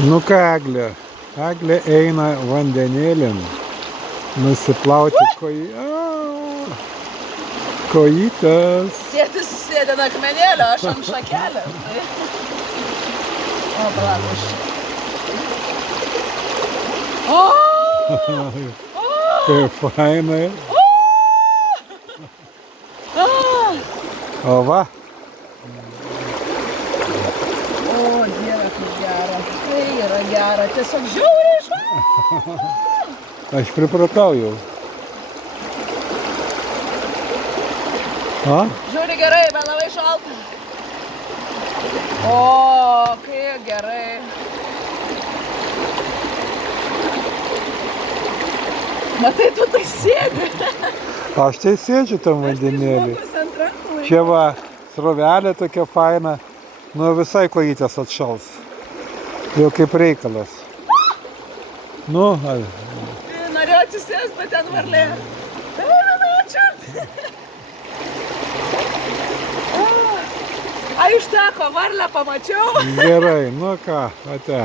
Nu ką, Eglė? Eglė eina vandenėlin nusiplauti kojytes. Tėtis sėdė ant akmenėlio, aš ant šakelės. O, palauk, aš čia. Kaip fainai. O va. O, Dieve, kaip gera. Tai yra gera. Tiesiog žiauriai šalta. Aš pripratau jau. A? Žiauriai gerai, bet labai šalta. O, kaip gerai. Matai, tu tai sėdi. Aš tai sėdžiu tam vandenėlį. Pusantro rankų. Čia va, srovelė tokia faina. Nu visai kojytės atšals. Jau kaip reikalas. Nu, Norėjau atsisėsti, bet ten varlė. Ačiū. Ai, užteko, varlę pamačiau. gerai, nu ką, ate.